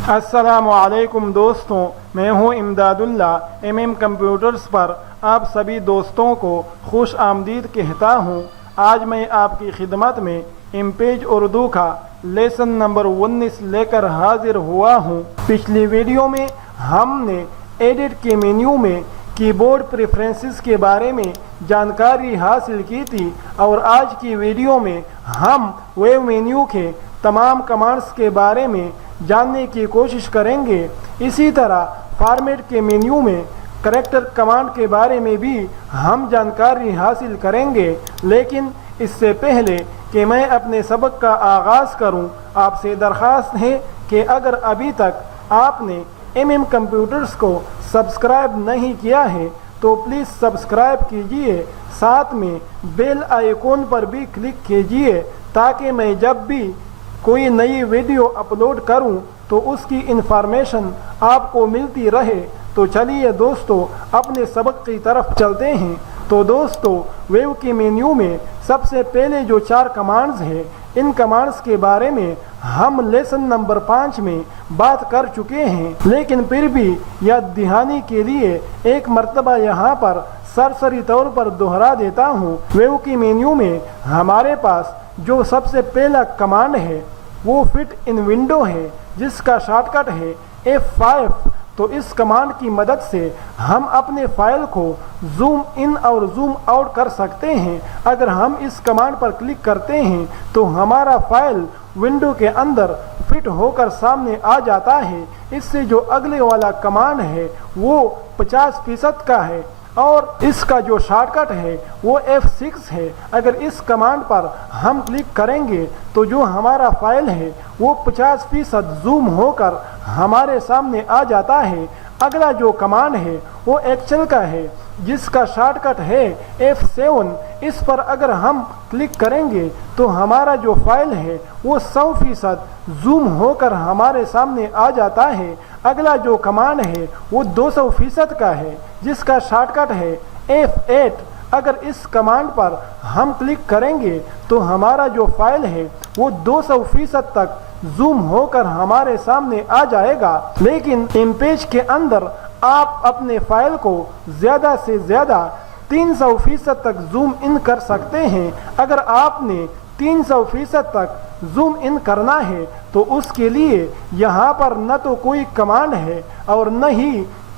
अस्सलामुअलैकुम दोस्तों, मैं हूं इमदादुल्ला। कंप्यूटर्स पर आप सभी दोस्तों को खुश आमदीद कहता हूं। आज मैं आपकी खिदमत में इमपेज उर्दू का लेसन नंबर 19 लेकर हाजिर हुआ हूं। पिछली वीडियो में हमने एडिट के मेन्यू में कीबोर्ड प्रेफरेंसेस के बारे में जानकारी हासिल की थी और आज की वीडियो में हम वेब मेन्यू के तमाम कमांड्स के बारे में जानने की कोशिश करेंगे। इसी तरह फॉर्मेट के मेन्यू में करैक्टर कमांड के बारे में भी हम जानकारी हासिल करेंगे। लेकिन इससे पहले कि मैं अपने सबक का आगाज़ करूं, आपसे दरख्वास्त है कि अगर अभी तक आपने कंप्यूटर्स को सब्सक्राइब नहीं किया है तो प्लीज़ सब्सक्राइब कीजिए, साथ में बेल आइकॉन पर भी क्लिक कीजिए ताकि मैं जब भी कोई नई वीडियो अपलोड करूं तो उसकी इंफॉर्मेशन आपको मिलती रहे। तो चलिए दोस्तों, अपने सबक की तरफ चलते हैं। तो दोस्तों, वेब के मेन्यू में सबसे पहले जो 4 कमांड्स हैं, इन कमांड्स के बारे में हम लेसन नंबर 5 में बात कर चुके हैं, लेकिन फिर भी याद दहानी के लिए एक मर्तबा यहाँ पर सरसरी तौर पर दोहरा देता हूँ। वेब के मेन्यू में हमारे पास जो सबसे पहला कमांड है वो फिट इन विंडो है, जिसका शॉर्टकट है F5। तो इस कमांड की मदद से हम अपने फाइल को जूम इन और जूम आउट कर सकते हैं। अगर हम इस कमांड पर क्लिक करते हैं तो हमारा फाइल विंडो के अंदर फिट होकर सामने आ जाता है। इससे जो अगले वाला कमांड है वो 50% का है और इसका जो शॉर्टकट है वो F6 है। अगर इस कमांड पर हम क्लिक करेंगे तो जो हमारा फाइल है वो 50% जूम होकर हमारे सामने आ जाता है। अगला जो कमांड है वो एक्सेल का है, जिसका शॉर्टकट है F7। इस पर अगर हम क्लिक करेंगे तो हमारा जो फाइल है वो 100% जूम होकर हमारे सामने आ जाता है। अगला जो कमांड है वो 200% का है, जिसका शॉर्टकट है F8। अगर इस कमांड पर हम क्लिक करेंगे तो हमारा जो फाइल है वो 200% तक जूम होकर हमारे सामने आ जाएगा। लेकिन इमपेज के अंदर आप अपने फाइल को ज़्यादा से ज़्यादा 300% तक जूम इन कर सकते हैं। अगर आपने 300% तक जूम इन करना है तो उसके लिए यहाँ पर न तो कोई कमांड है और न ही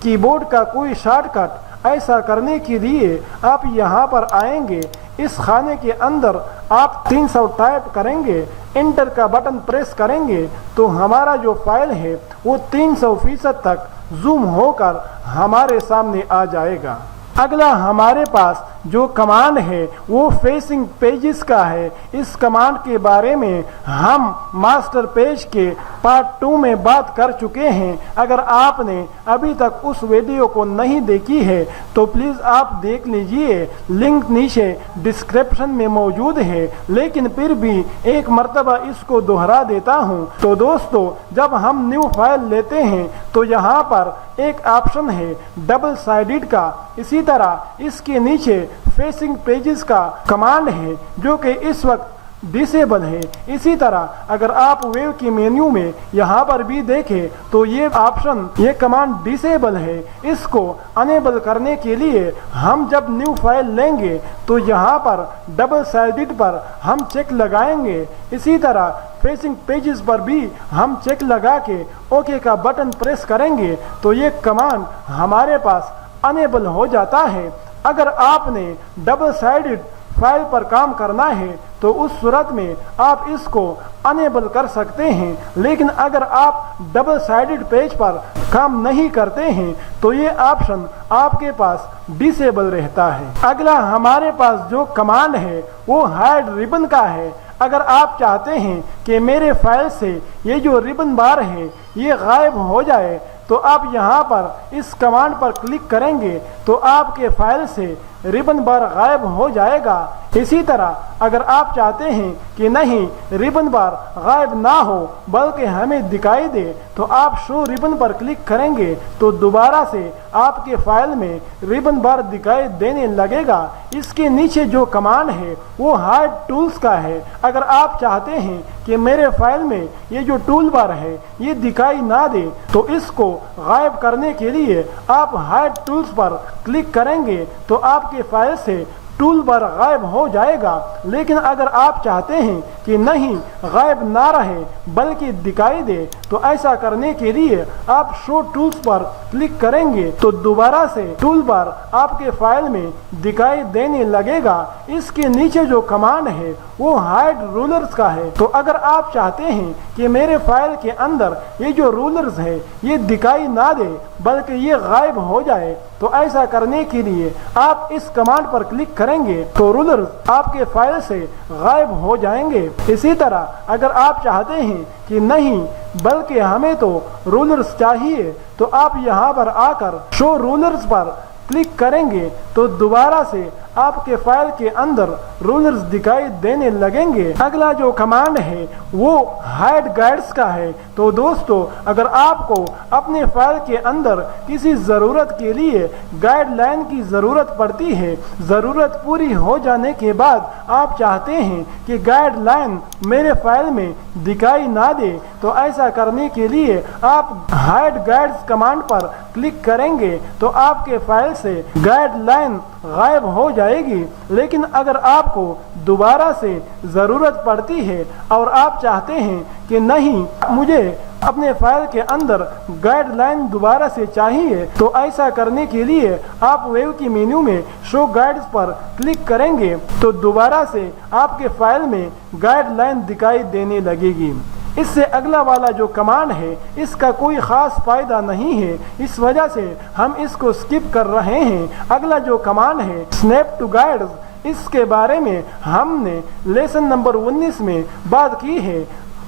कीबोर्ड का कोई शॉर्टकट। ऐसा करने के लिए आप यहाँ पर आएंगे, इस खाने के अंदर आप 300 टाइप करेंगे, इंटर का बटन प्रेस करेंगे तो हमारा जो फाइल है वो 300% तक जूम होकर हमारे सामने आ जाएगा। अगला हमारे पास जो कमांड है वो फेसिंग पेजेस का है। इस कमांड के बारे में हम मास्टर पेज के पार्ट 2 में बात कर चुके हैं। अगर आपने अभी तक उस वीडियो को नहीं देखी है तो प्लीज़ आप देख लीजिए, लिंक नीचे डिस्क्रिप्शन में मौजूद है। लेकिन फिर भी एक मर्तबा इसको दोहरा देता हूँ। तो दोस्तों, जब हम न्यू फाइल लेते हैं तो यहाँ पर एक ऑप्शन है डबल साइडेड का। इसी तरह इसके नीचे फेसिंग पेजेस का कमांड है जो कि इस वक्त डिसेबल है। इसी तरह अगर आप वेब के मेन्यू में यहाँ पर भी देखें तो ये ऑप्शन, ये कमांड डिसेबल है। इसको अनेबल करने के लिए हम जब न्यू फाइल लेंगे तो यहाँ पर डबल साइडेड पर हम चेक लगाएंगे। इसी तरह फेसिंग पेजेस पर भी हम चेक लगा के ओके का बटन प्रेस करेंगे तो ये कमांड हमारे पास अनेबल हो जाता है। अगर आपने डबल साइडेड फाइल पर काम करना है तो उस सूरत में आप इसको अनेबल कर सकते हैं। लेकिन अगर आप डबल साइडेड पेज पर काम नहीं करते हैं तो ये ऑप्शन आपके पास डिसेबल रहता है। अगला हमारे पास जो कमांड है वो हाइड रिबन का है। अगर आप चाहते हैं कि मेरे फाइल से ये जो रिबन बार है ये गायब हो जाए तो आप यहाँ पर इस कमांड पर क्लिक करेंगे तो आपके फाइल से रिबन बार गायब हो जाएगा। इसी तरह अगर आप चाहते हैं कि नहीं रिबन बार गायब ना हो बल्कि हमें दिखाई दे तो आप शो रिबन पर क्लिक करेंगे तो दोबारा से आपके फाइल में रिबन बार दिखाई देने लगेगा। इसके नीचे जो कमांड है वो हाइड टूल्स का है। अगर आप चाहते हैं कि मेरे फाइल में ये जो टूल बार है ये दिखाई ना दे तो इसको गायब करने के लिए आप हाइड टूल्स पर क्लिक करेंगे तो आपके फाइल से टूल बार गायब हो जाएगा। लेकिन अगर आप चाहते हैं कि नहीं गायब ना रहे बल्कि दिखाई दे तो ऐसा करने के लिए आप शो टूल्स पर क्लिक करेंगे तो दोबारा से टूल बार आपके फाइल में दिखाई देने लगेगा। इसके नीचे जो कमांड है वो हाइड रूलर्स का है। तो अगर आप चाहते हैं कि मेरे फाइल के अंदर ये जो रूलर्स है ये दिखाई ना दे बल्कि ये गायब हो जाए तो ऐसा करने के लिए आप इस कमांड पर क्लिक करेंगे तो रूलर्स आपके फाइल से गायब हो जाएंगे। इसी तरह अगर आप चाहते हैं कि नहीं बल्कि हमें तो रूलर्स चाहिए तो आप यहाँ पर आकर शो रूलर्स पर क्लिक करेंगे तो दोबारा से आपके फाइल के अंदर रूलर्स दिखाई देने लगेंगे। अगला जो कमांड है वो हाइड गाइड्स का है। तो दोस्तों अगर आपको अपने फाइल के अंदर किसी ज़रूरत के लिए गाइडलाइन की ज़रूरत पड़ती है, ज़रूरत पूरी हो जाने के बाद आप चाहते हैं कि गाइडलाइन मेरे फाइल में दिखाई ना दे तो ऐसा करने के लिए आप हाइड गाइड्स कमांड पर क्लिक करेंगे तो आपके फाइल से गाइडलाइन गायब हो जाएगी। लेकिन अगर आपको दोबारा से ज़रूरत पड़ती है और आप चाहते हैं कि नहीं मुझे अपने फाइल के अंदर गाइडलाइन दोबारा से चाहिए तो ऐसा करने के लिए आप वेब की मेन्यू में शो गाइड्स पर क्लिक करेंगे तो दोबारा से आपके फाइल में गाइडलाइन दिखाई देने लगेगी। इससे अगला वाला जो कमांड है इसका कोई ख़ास फ़ायदा नहीं है, इस वजह से हम इसको स्किप कर रहे हैं। अगला जो कमांड है स्नैप टू गाइड्स, इसके बारे में हमने लेसन नंबर 19 में बात की है।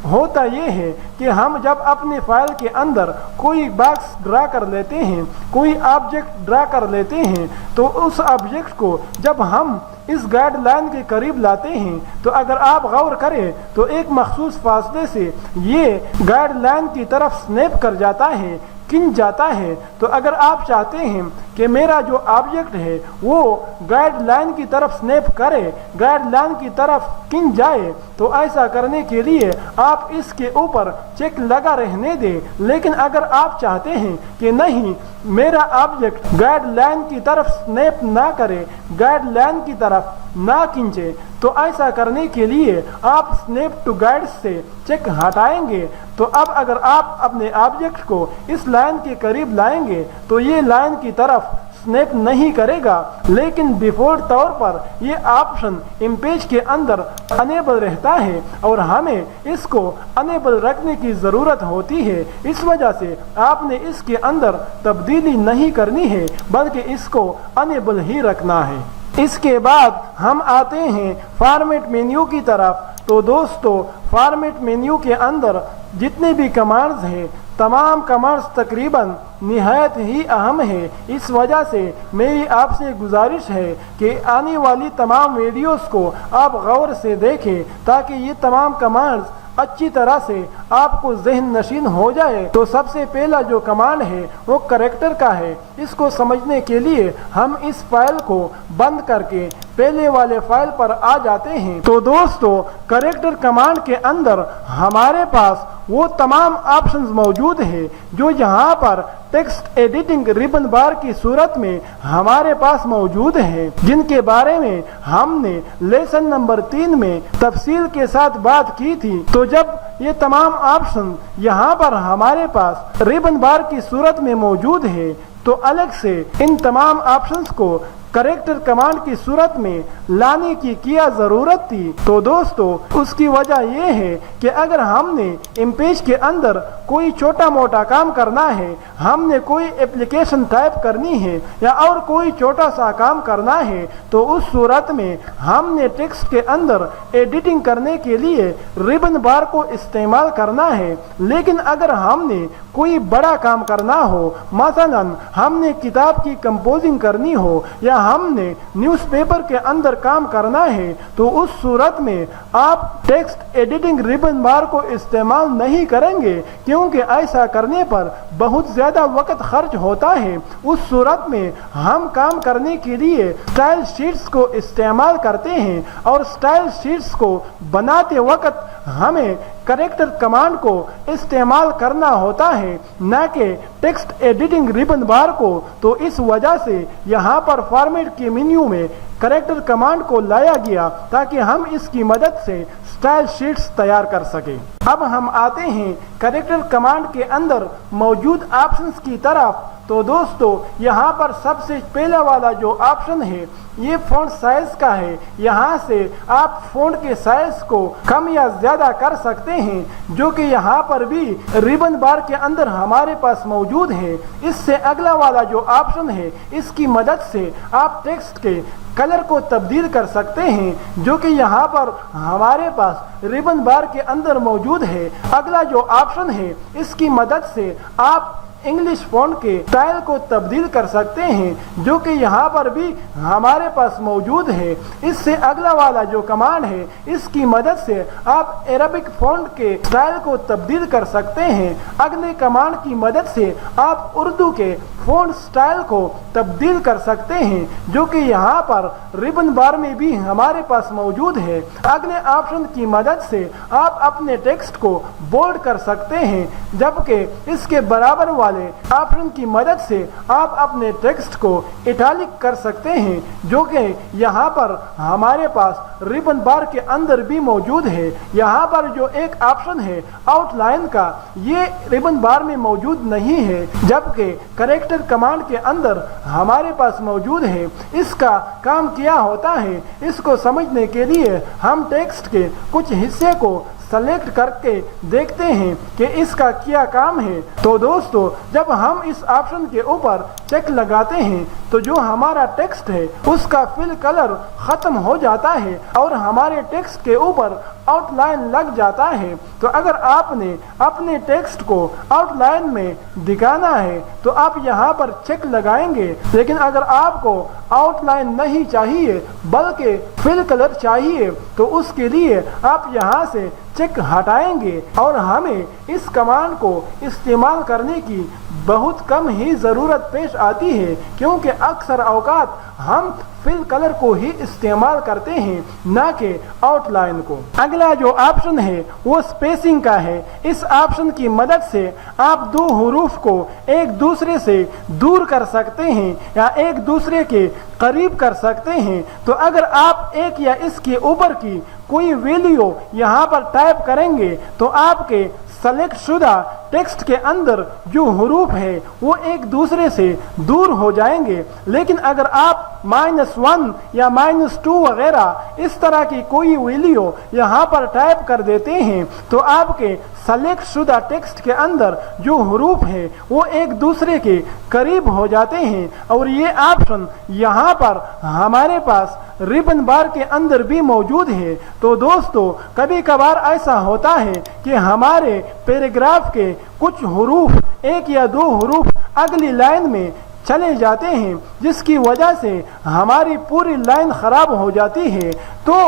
होता ये है कि हम जब अपने फाइल के अंदर कोई बॉक्स ड्रा कर लेते हैं, कोई ऑब्जेक्ट ड्रा कर लेते हैं तो उस ऑब्जेक्ट को जब हम इस गाइडलाइन के करीब लाते हैं तो अगर आप गौर करें तो एक मखसूस फासले से ये गाइडलाइन की तरफ स्नैप कर जाता है, खिंच जाता है। तो अगर आप चाहते हैं कि मेरा जो ऑब्जेक्ट है वो गाइडलाइन की तरफ स्नैप करे, गाइडलाइन की तरफ खिंच जाए तो ऐसा करने के लिए आप इसके ऊपर चेक लगा रहने दें। लेकिन अगर आप चाहते हैं कि नहीं मेरा ऑब्जेक्ट गाइडलाइन की तरफ स्नैप ना करे, गाइडलाइन की तरफ ना खींचे तो ऐसा करने के लिए आप स्नैप टू गाइड्स से चेक हटाएंगे। तो अब अगर आप अपने ऑब्जेक्ट को इस लाइन के करीब लाएंगे तो ये लाइन की तरफ स्नैप नहीं करेगा, लेकिन डिफ़ॉल्ट तौर पर ये ऑप्शन इमेज के अंदर अनेबल रहता है और हमें इसको अनेबल रखने की ज़रूरत होती है। इस वजह से आपने इसके अंदर तब्दीली नहीं करनी है बल्कि इसको अनेबल ही रखना है। इसके बाद हम आते हैं फॉर्मेट मेन्यू की तरफ। तो दोस्तों फॉर्मेट मेन्यू के अंदर जितने भी कमांड्स हैं तमाम कमांड्स तकरीबन निहायत ही अहम है। इस वजह से मेरी आपसे गुजारिश है कि आने वाली तमाम वीडियोस को आप गौर से देखें ताकि ये तमाम कमांड्स अच्छी तरह से आपको जहन नशीन हो जाए। तो सबसे पहला जो कमांड है वो करेक्टर का है। इसको समझने के लिए हम इस फाइल को बंद करके पहले वाले फाइल पर आ जाते हैं। तो दोस्तों करेक्टर कमांड के अंदर हमारे पास वो तमाम ऑप्शंस मौजूद है जो यहाँ पर टेक्स्ट एडिटिंग रिबन बार की सूरत में हमारे पास मौजूद है, जिनके बारे में हमने लेसन नंबर 3 में तफसील के साथ बात की थी। तो जब ये तमाम ऑप्शन यहाँ पर हमारे पास रिबन बार की सूरत में मौजूद है तो अलग से इन तमाम ऑप्शंस को करेक्टर कमांड की सूरत में लाने की क्या ज़रूरत थी। तो दोस्तों उसकी वजह यह है कि अगर हमने इमेज के अंदर कोई छोटा मोटा काम करना है, हमने कोई एप्लीकेशन टाइप करनी है या और कोई छोटा सा काम करना है तो उस सूरत में हमने टेक्स्ट के अंदर एडिटिंग करने के लिए रिबन बार को इस्तेमाल करना है। लेकिन अगर हमने कोई बड़ा काम करना हो, मसलन हमने किताब की कंपोजिंग करनी हो या हमने न्यूज़पेपर के अंदर काम करना है तो उस सूरत में आप टेक्स्ट एडिटिंग रिबन बार को इस्तेमाल नहीं करेंगे, क्योंकि ऐसा करने पर बहुत ज़्यादा वक्त खर्च होता है। उस सूरत में हम काम करने के लिए स्टाइल शीट्स को इस्तेमाल करते हैं और स्टाइल शीट्स को बनाते वक्त हमें करेक्टर कमांड को इस्तेमाल करना होता है, न कि टेक्स्ट एडिटिंग रिबन बार को। तो इस वजह से यहाँ पर फॉर्मेट के मेन्यू में करेक्टर कमांड को लाया गया ताकि हम इसकी मदद से स्टाइल शीट्स तैयार कर सकें। अब हम आते हैं करेक्टर कमांड के अंदर मौजूद ऑप्शंस की तरफ। तो दोस्तों यहाँ पर सबसे पहला वाला जो ऑप्शन है ये फ़ॉन्ट साइज का है। यहाँ से आप फ़ॉन्ट के साइज को कम या ज़्यादा कर सकते हैं, जो कि यहाँ पर भी रिबन बार के अंदर हमारे पास मौजूद है। इससे अगला वाला जो ऑप्शन है इसकी मदद से आप टेक्स्ट के कलर को तब्दील कर सकते हैं, जो कि यहाँ पर हमारे पास रिबन बार के अंदर मौजूद है। अगला जो ऑप्शन है इसकी मदद से आप इंग्लिश फ़ॉन्ट के स्टाइल को तब्दील कर सकते हैं, जो कि यहाँ पर भी हमारे पास मौजूद है। इससे अगला वाला जो कमांड है इसकी मदद से आप अरबिक फ़ॉन्ट के स्टाइल को तब्दील कर सकते हैं। अगले कमांड की मदद से आप उर्दू के फ़ॉन्ट स्टाइल को तब्दील कर सकते हैं, जो कि यहाँ पर रिबन बार में भी हमारे पास मौजूद है। अगले ऑप्शन की मदद से आप अपने टेक्स्ट को बोल्ड कर सकते हैं, जबकि इसके बराबर वाले ऑप्शन की मदद से आप अपने टेक्स्ट को इटैलिक कर सकते हैं, जो कि यहाँ पर हमारे पास रिबन बार के अंदर भी मौजूद है। यहाँ पर जो एक ऑप्शन है आउटलाइन का, ये रिबन बार में मौजूद नहीं है, जबकि करेक्टर कमांड के अंदर हमारे पास मौजूद है। इसका काम क्या होता है इसको समझने के लिए हम टेक्स्ट के कुछ हिस्से को सेलेक्ट करके देखते हैं कि इसका क्या काम है। तो दोस्तों जब हम इस ऑप्शन के ऊपर चेक लगाते हैं तो जो हमारा टेक्स्ट है उसका फिल कलर ख़त्म हो जाता है और हमारे टेक्स्ट के ऊपर आउटलाइन लग जाता है। तो अगर आपने अपने टेक्स्ट को आउटलाइन में दिखाना है तो आप यहाँ पर चेक लगाएंगे, लेकिन अगर आपको आउटलाइन नहीं चाहिए बल्कि फिल कलर चाहिए तो उसके लिए आप यहाँ से चेक हटाएंगे और हमें इस कमांड को इस्तेमाल करने की बहुत कम ही ज़रूरत पेश आती है, क्योंकि अक्सर औकात हम फिल कलर को ही इस्तेमाल करते हैं, न कि आउटलाइन को। अगला जो ऑप्शन है वो स्पेसिंग का है। इस ऑप्शन की मदद से आप दो हरूफ को एक दूसरे से दूर कर सकते हैं या एक दूसरे के करीब कर सकते हैं। तो अगर आप एक या इसके ऊपर की कोई वैल्यू यहाँ पर टाइप करेंगे तो आपके सेलेक्ट शुदा टेक्स्ट के अंदर जो हरूफ है वो एक दूसरे से दूर हो जाएंगे। लेकिन अगर आप -1 या -2 वगैरह इस तरह की कोई वैल्यू यहाँ पर टाइप कर देते हैं तो आपके सेलेक्ट शुदा टेक्स्ट के अंदर जो हरूफ है वो एक दूसरे के करीब हो जाते हैं। और ये ऑप्शन यहाँ पर हमारे पास रिबन बार के अंदर भी मौजूद है। तो दोस्तों कभी कभार ऐसा होता है कि हमारे पैराग्राफ के कुछ हरूफ एक या दो हरूफ अगली लाइन में चले जाते हैं, जिसकी वजह से हमारी पूरी लाइन खराब हो जाती है। तो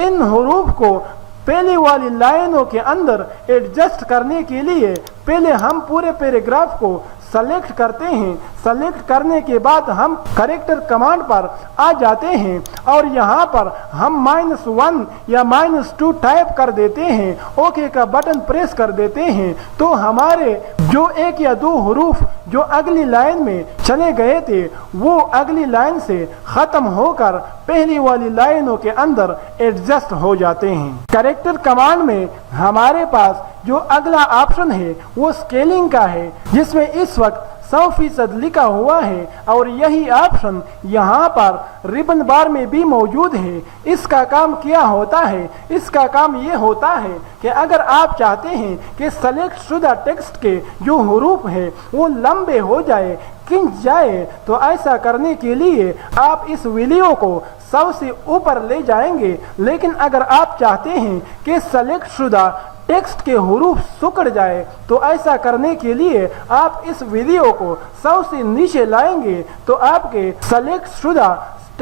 इन हरूफ को पहले वाली लाइनों के अंदर एडजस्ट करने के लिए पहले हम पूरे पैराग्राफ को सेलेक्ट करते हैं। सेलेक्ट करने के बाद हम करेक्टर कमांड पर आ जाते हैं और यहाँ पर हम -1 या -2 टाइप कर देते हैं। ओके का बटन प्रेस कर देते हैं तो हमारे जो एक या दो हरूफ जो अगली लाइन में चले गए थे वो अगली लाइन से ख़त्म होकर पहली वाली लाइनों के अंदर एडजस्ट हो जाते हैं। करेक्टर कमांड में हमारे पास जो अगला ऑप्शन है वो स्केलिंग का है, जिसमें इस वक्त 100% लिखा हुआ है और यही ऑप्शन यहाँ पर रिबन बार में भी मौजूद है। इसका काम क्या होता है? इसका काम ये होता है कि अगर आप चाहते हैं कि सेलेक्ट शुदा टेक्स्ट के जो हरूफ है वो लंबे हो जाए, खिंच जाए, तो ऐसा करने के लिए आप इस वीडियो को 100 से ऊपर ले जाएंगे। लेकिन अगर आप चाहते हैं कि सेलेक्ट शुदा टेक्स्ट के हरूफ सिकुड़ जाए तो ऐसा करने के लिए आप इस वीडियो को 100 से नीचे लाएंगे तो आपके सेलेक्ट शुदा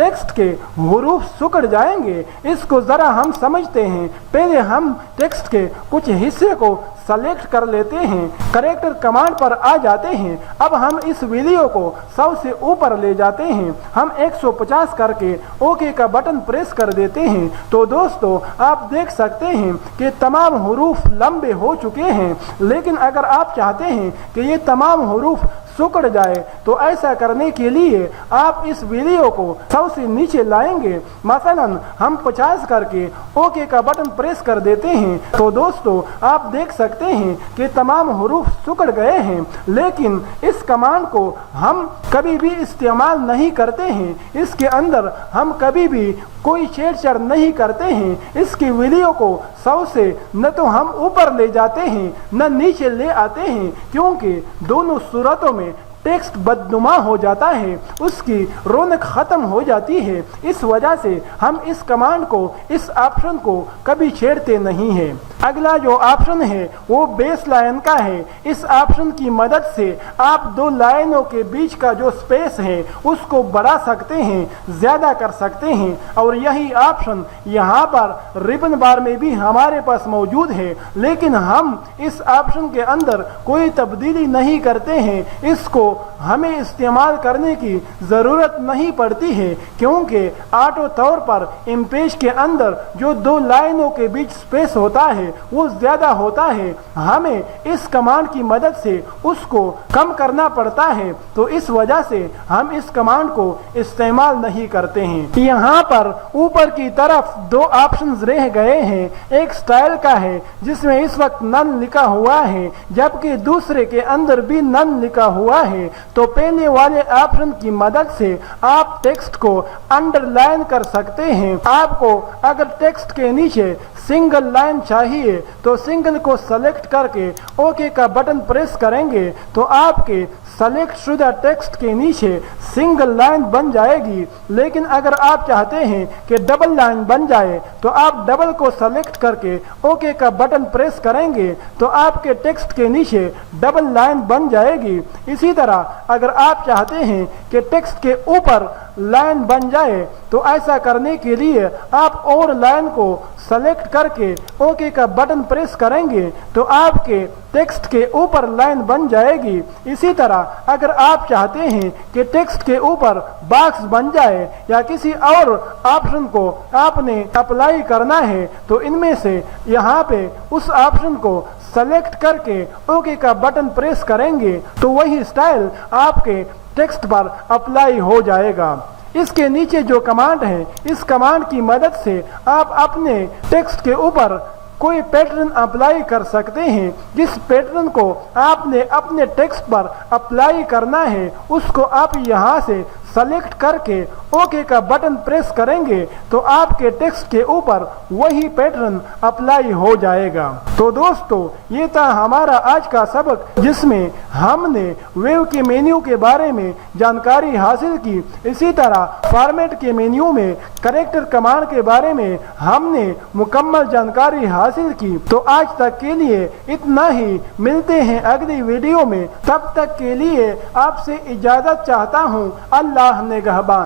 टेक्स्ट के हरूफ सिकुड़ जाएंगे। इसको ज़रा हम समझते हैं। पहले हम टेक्स्ट के कुछ हिस्से को सेलेक्ट कर लेते हैं, करेक्टर कमांड पर आ जाते हैं। अब हम इस वीडियो को सबसे ऊपर ले जाते हैं, हम 150 करके ओके का बटन प्रेस कर देते हैं। तो दोस्तों आप देख सकते हैं कि तमाम हरूफ लंबे हो चुके हैं, लेकिन अगर आप चाहते हैं कि ये तमाम हरूफ सिकुड़ जाए तो ऐसा करने के लिए आप इस वीडियो को सबसे नीचे लाएंगे। मसलन हम 50 करके ओके का बटन प्रेस कर देते हैं। तो दोस्तों आप देख सकते हैं कि तमाम हरूफ सिकुड़ गए हैं, लेकिन इस कमांड को हम कभी भी इस्तेमाल नहीं करते हैं। इसके अंदर हम कभी भी कोई छेड़छाड़ नहीं करते हैं। इसकी वीडियो को सबसे न तो हम ऊपर ले जाते हैं न नीचे ले आते हैं, क्योंकि दोनों सूरतों में टेक्स्ट बदनुमा हो जाता है, उसकी रौनक ख़त्म हो जाती है। इस वजह से हम इस कमांड को, इस ऑप्शन को कभी छेड़ते नहीं हैं। अगला जो ऑप्शन है वो बेस लाइन का है। इस ऑप्शन की मदद से आप दो लाइनों के बीच का जो स्पेस है उसको बढ़ा सकते हैं, ज़्यादा कर सकते हैं। और यही ऑप्शन यहाँ पर रिबन बार में भी हमारे पास मौजूद है, लेकिन हम इस ऑप्शन के अंदर कोई तब्दीली नहीं करते हैं। इसको हमें इस्तेमाल करने की ज़रूरत नहीं पड़ती है, क्योंकि ऑटो तौर पर इमेज के अंदर जो दो लाइनों के बीच स्पेस होता है वो ज़्यादा होता है। हमें इस कमांड की मदद से उसको कम करना पड़ता है, तो इस वजह से हम इस कमांड को इस्तेमाल नहीं करते हैं। यहाँ पर ऊपर की तरफ दो ऑप्शंस रह गए हैं। एक स्टाइल का है जिसमें इस वक्त नन लिखा हुआ है, जबकि दूसरे के अंदर भी नन लिखा हुआ है। तो पहले वाले ऑप्शन की मदद से आप टेक्स्ट को अंडरलाइन कर सकते हैं। आपको अगर टेक्स्ट के नीचे सिंगल लाइन चाहिए तो सिंगल को सेलेक्ट करके ओके का बटन प्रेस करेंगे तो आपके सेलेक्ट शुदा टेक्स्ट के नीचे सिंगल लाइन बन जाएगी। लेकिन अगर आप चाहते हैं कि डबल लाइन बन जाए तो आप डबल को सेलेक्ट करके ओके का बटन प्रेस करेंगे तो आपके टेक्स्ट के नीचे डबल लाइन बन जाएगी। इसी तरह अगर आप चाहते हैं कि टेक्स्ट के ऊपर लाइन बन जाए तो ऐसा करने के लिए आप और लाइन को सेलेक्ट करके ओके का बटन प्रेस करेंगे तो आपके टेक्स्ट के ऊपर लाइन बन जाएगी। इसी तरह अगर आप चाहते हैं कि टेक्स्ट के ऊपर बॉक्स बन जाए या किसी और ऑप्शन को आपने अप्लाई करना है तो इनमें से यहाँ पे उस ऑप्शन को सेलेक्ट करके ओके का बटन प्रेस करेंगे तो वही स्टाइल आपके टेक्स्ट पर अप्लाई हो जाएगा। इसके नीचे जो कमांड है, इस कमांड की मदद से आप अपने टेक्स्ट के ऊपर कोई पैटर्न अप्लाई कर सकते हैं। जिस पैटर्न को आपने अपने टेक्स्ट पर अप्लाई करना है उसको आप यहाँ से सेलेक्ट करके ओके का बटन प्रेस करेंगे तो आपके टेक्स्ट के ऊपर वही पैटर्न अप्लाई हो जाएगा। तो दोस्तों ये था हमारा आज का सबक, जिसमें हमने वेव के मेन्यू के बारे में जानकारी हासिल की। इसी तरह फॉर्मेट के मेन्यू में करेक्टर कमांड के बारे में हमने मुकम्मल जानकारी हासिल की। तो आज तक के लिए इतना ही, मिलते हैं अगली वीडियो में। तब तक के लिए आपसे इजाज़त चाहता हूँ। अल्लाह निगहबान।